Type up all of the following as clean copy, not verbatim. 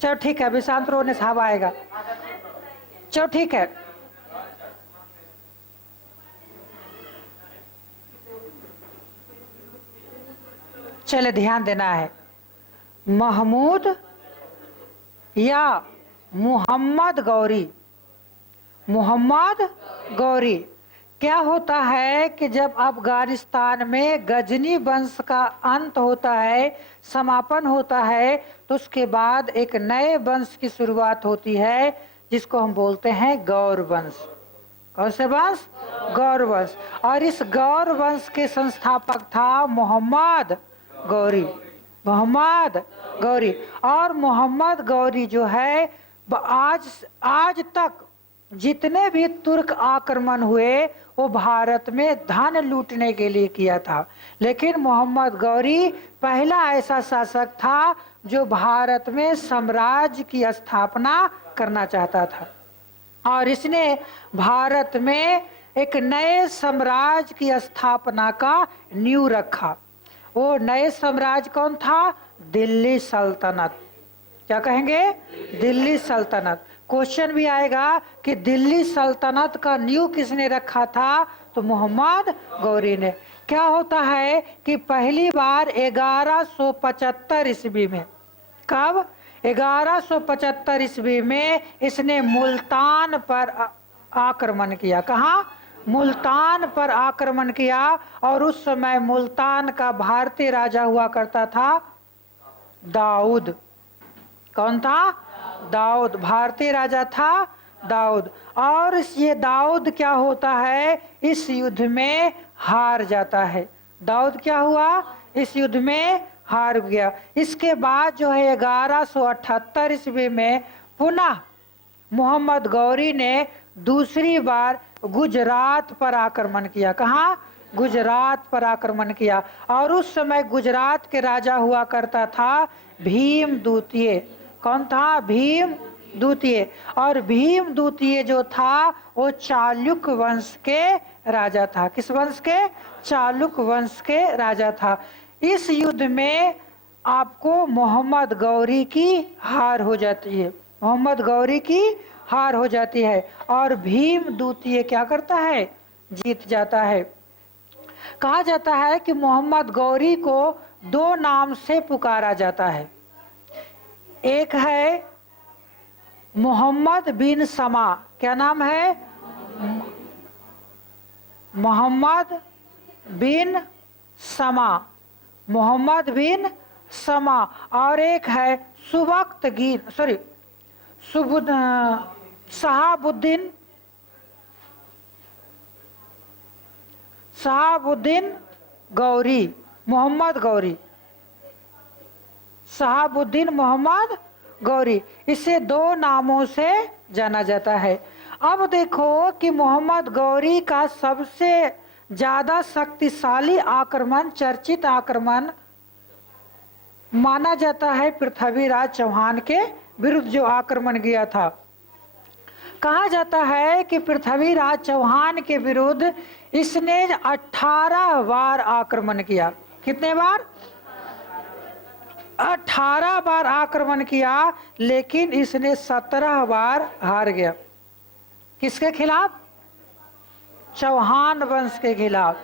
चलो ठीक है, अभी शांत रोने से हवा आएगा। चलो ठीक है, चले ध्यान देना है। महमूद या मोहम्मद गौरी। मोहम्मद गौरी क्या होता है कि जब अफगानिस्तान में गजनी वंश का अंत होता है, समापन होता है, तो उसके बाद एक नए वंश की शुरुआत होती है जिसको हम बोलते हैं गौर वंश। कौन से वंश? गौर वंश। और इस गौर वंश के संस्थापक था मोहम्मद गौरी। मोहम्मद गौरी। और मोहम्मद गौरी जो है आज आज तक जितने भी तुर्क आक्रमण हुए वो भारत में धन लूटने के लिए किया था, लेकिन मोहम्मद गौरी पहला ऐसा शासक था जो भारत में साम्राज्य की स्थापना करना चाहता था, और इसने भारत में एक नए साम्राज्य की स्थापना का नींव रखा। वो नए साम्राज्य कौन था? दिल्ली सल्तनत। क्या कहेंगे? दिल्ली सल्तनत। क्वेश्चन भी आएगा कि दिल्ली सल्तनत का नींव किसने रखा था? तो मोहम्मद गौरी ने। क्या होता है कि पहली बार 1175 ईस्वी में, कब? 1175 ईस्वी में इसने मुल्तान पर आक्रमण किया। कहाँ? मुल्तान पर आक्रमण किया। और उस समय मुल्तान का भारतीय राजा हुआ करता था दाऊद। कौन था? दाऊद। भारतीय राजा था दाऊद। और ये दाऊद क्या होता है? इस युद्ध में हार जाता है। दाऊद क्या हुआ? इस युद्ध में हार गया। इसके बाद जो है 1178 ईस्वी में पुनः मोहम्मद गौरी ने दूसरी बार गुजरात पर आक्रमण किया। कहाँ? गुजरात पर आक्रमण किया। और उस समय गुजरात के राजा हुआ करता था भीम द्वितीय। कौन था? भीम द्वितीय। और भीम द्वितीय जो था वो चालुक वंश के राजा था। किस वंश के? चालुक वंश के राजा था। इस युद्ध में आपको मोहम्मद गौरी की हार हो जाती है। मोहम्मद गौरी की हार हो जाती है और भीम द्वितीय क्या करता है? जीत जाता है। कहा जाता है कि मोहम्मद गौरी को दो नाम से पुकारा जाता है। एक है मोहम्मद बिन समा। क्या नाम है? मोहम्मद बिन समा। मोहम्मद बिन समा। और एक है शहाबुद्दीन गौरी। मोहम्मद गौरी। शहाबुद्दीन मोहम्मद गौरी। इसे दो नामों से जाना जाता है। अब देखो कि मोहम्मद गौरी का सबसे ज्यादा शक्तिशाली आक्रमण, चर्चित आक्रमण माना जाता है पृथ्वीराज चौहान के विरुद्ध जो आक्रमण किया था। कहा जाता है कि पृथ्वीराज चौहान के विरुद्ध इसने 18 बार आक्रमण किया। कितने बार? 18 बार आक्रमण किया, लेकिन इसने 17 बार हार गया। किसके खिलाफ? चौहान वंश के खिलाफ।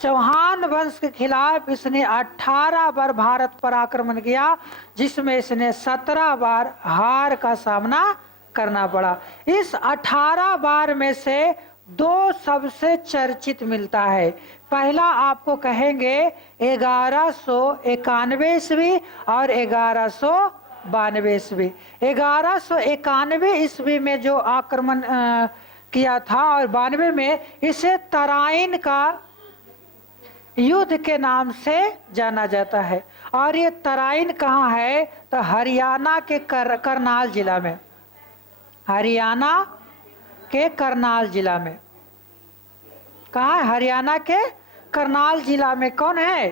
चौहान वंश के खिलाफ इसने 18 बार भारत पर आक्रमण किया, जिसमें इसने 17 बार हार का सामना करना पड़ा। इस 18 बार में से दो सबसे चर्चित मिलता है। पहला आपको कहेंगे 1191 ईस्वी और 1192 ईस्वी। 1191 ईस्वी में जो आक्रमण किया था और 92 में इसे तराइन का युद्ध के नाम से जाना जाता है। और ये तराइन कहाँ है? तो हरियाणा के करनाल जिला में। हरियाणा के करनाल जिला में। कहाँ है? हरियाणा के करनाल जिला में कौन है?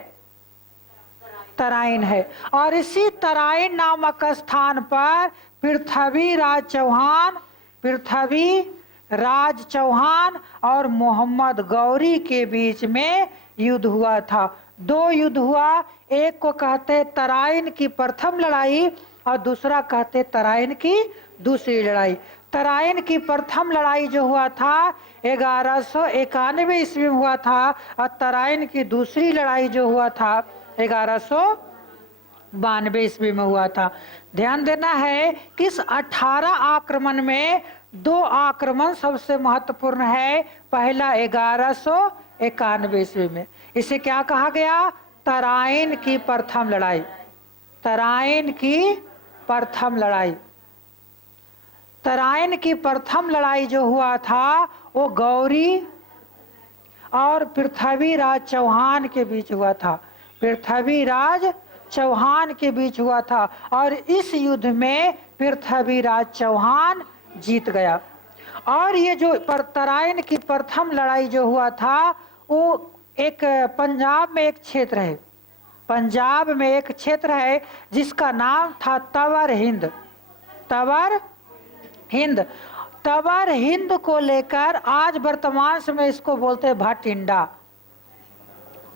तराइन है। और इसी तराइन नामक स्थान पर पृथ्वीराज चौहान और मोहम्मद गौरी के बीच में युद्ध हुआ था। दो युद्ध हुआ। एक को कहते तराइन की प्रथम लड़ाई और दूसरा कहते तराइन की दूसरी लड़ाई। तराइन की प्रथम लड़ाई जो हुआ था 1191 ईस्वी में हुआ था, और तराइन की दूसरी लड़ाई जो हुआ था 1192 ईस्वी में हुआ था। ध्यान देना है कि इस 18 आक्रमण में 2 आक्रमण सबसे महत्वपूर्ण है। पहला 1191 ईस्वी में, इसे क्या कहा गया? तराइन की प्रथम लड़ाई। तराइन की प्रथम लड़ाई। तराइन की प्रथम लड़ाई जो हुआ था वो गौरी और पृथ्वीराज चौहान के बीच हुआ था। पृथ्वीराज चौहान के बीच हुआ था, और इस युद्ध में पृथ्वीराज चौहान जीत गया। और ये जो तराइन की प्रथम लड़ाई जो हुआ था वो एक पंजाब में एक क्षेत्र है, पंजाब में एक क्षेत्र है जिसका नाम था तवर हिंद। तवर हिंद। तवर हिंद को लेकर आज वर्तमान समय इसको बोलते हैं भटिंडा।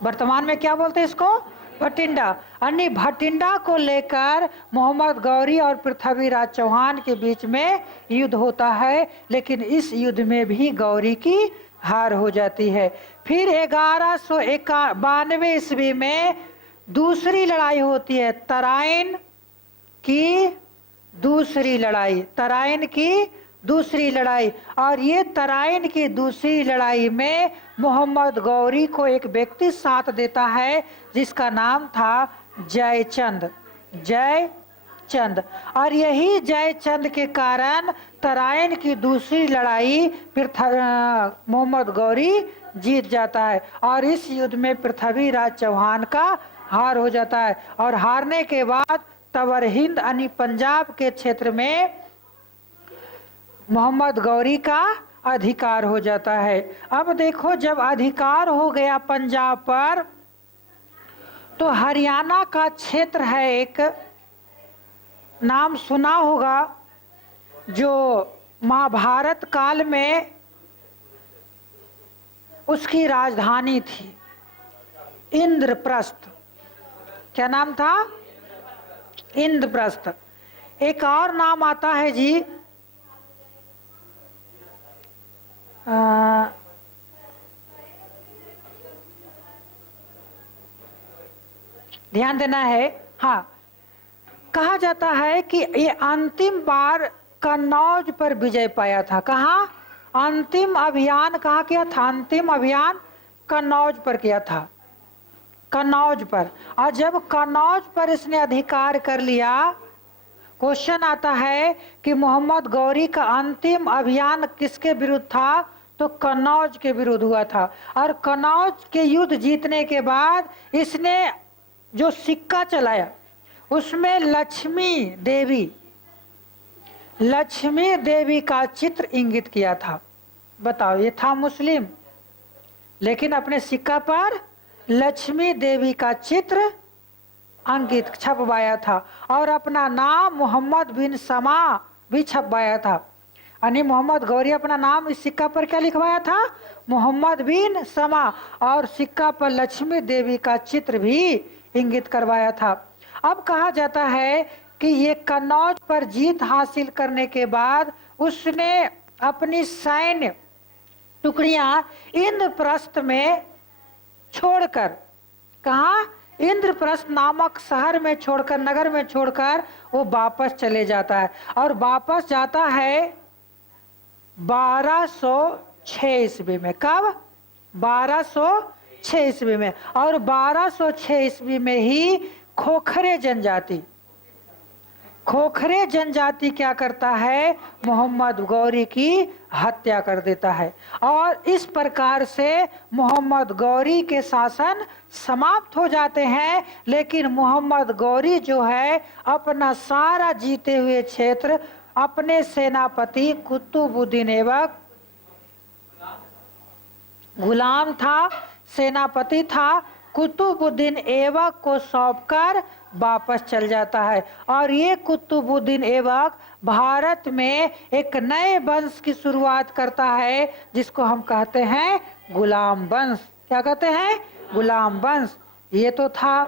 वर्तमान में क्या बोलते हैं इसको? भटिंडा। अन्य भटिंडा को लेकर मोहम्मद गौरी और पृथ्वीराज चौहान के बीच में युद्ध होता है, लेकिन इस युद्ध में भी गौरी की हार हो जाती है। फिर 1192 ईस्वी में दूसरी लड़ाई होती है, तराइन की दूसरी लड़ाई। तराइन की दूसरी लड़ाई। और ये तराइन की दूसरी लड़ाई में मोहम्मद गौरी को एक व्यक्ति साथ देता है जिसका नाम था जयचंद। जयचंद। और यही जयचंद के कारण तराइन की दूसरी लड़ाई मोहम्मद गौरी जीत जाता है, और इस युद्ध में पृथ्वीराज चौहान का हार हो जाता है। और हारने के बाद तवर हिंद यानी पंजाब के क्षेत्र में मोहम्मद गौरी का अधिकार हो जाता है। अब देखो, जब अधिकार हो गया पंजाब पर, तो हरियाणा का क्षेत्र है एक, नाम सुना होगा, जो महाभारत काल में उसकी राजधानी थी, इंद्रप्रस्थ। क्या नाम था? इंद्रप्रस्थ। एक और नाम आता है जी, ध्यान देना है। हाँ, कहा जाता है कि ये अंतिम बार कन्नौज पर विजय पाया था। कहाँ? अंतिम अभियान कहाँ किया था? अंतिम अभियान कन्नौज पर किया था, कन्नौज पर। और जब कन्नौज पर इसने अधिकार कर लिया, क्वेश्चन आता है कि मोहम्मद गौरी का अंतिम अभियान किसके विरुद्ध था? तो कन्नौज के विरुद्ध हुआ था। और कन्नौज के युद्ध जीतने के बाद इसने जो सिक्का चलाया उसमें लक्ष्मी देवी का चित्र इंगित किया था। बताओ, ये था मुस्लिम, लेकिन अपने सिक्का पर लक्ष्मी देवी का चित्र अंकित छपवाया था, और अपना नाम मोहम्मद बिन समा भी छपवाया था। यानी मोहम्मद गौरी अपना नाम इस सिक्का पर क्या लिखवाया था? मोहम्मद बिन समा, और सिक्का पर लक्ष्मी देवी का चित्र भी इंगित करवाया था। अब कहा जाता है कि ये कन्नौज पर जीत हासिल करने के बाद उसने अपनी सैन्य टुकड़ियां इंद्रप्रस्थ में छोड़कर, कहा? इंद्रप्रस्थ नामक शहर में छोड़कर, नगर में छोड़कर वो वापस चले जाता है। और वापस जाता है 1206 ईस्वी में। कब? 1206 ईस्वी में। और 1206 ईस्वी में ही खोखरे जनजाति क्या करता है? मोहम्मद गौरी की हत्या कर देता है। और इस प्रकार से मोहम्मद गौरी के शासन समाप्त हो जाते हैं। लेकिन मोहम्मद गौरी जो है अपना सारा जीते हुए क्षेत्र अपने सेनापति कुतुबुद्दीन ऐबक, गुलाम था, सेनापति था, कुतुबुद्दीन ऐबक को सौंपकर वापस चल जाता है। और ये कुतुबुद्दीन ऐबक भारत में एक नए वंश की शुरुआत करता है जिसको हम कहते हैं गुलाम वंश। क्या कहते हैं? गुलाम वंश। ये तो था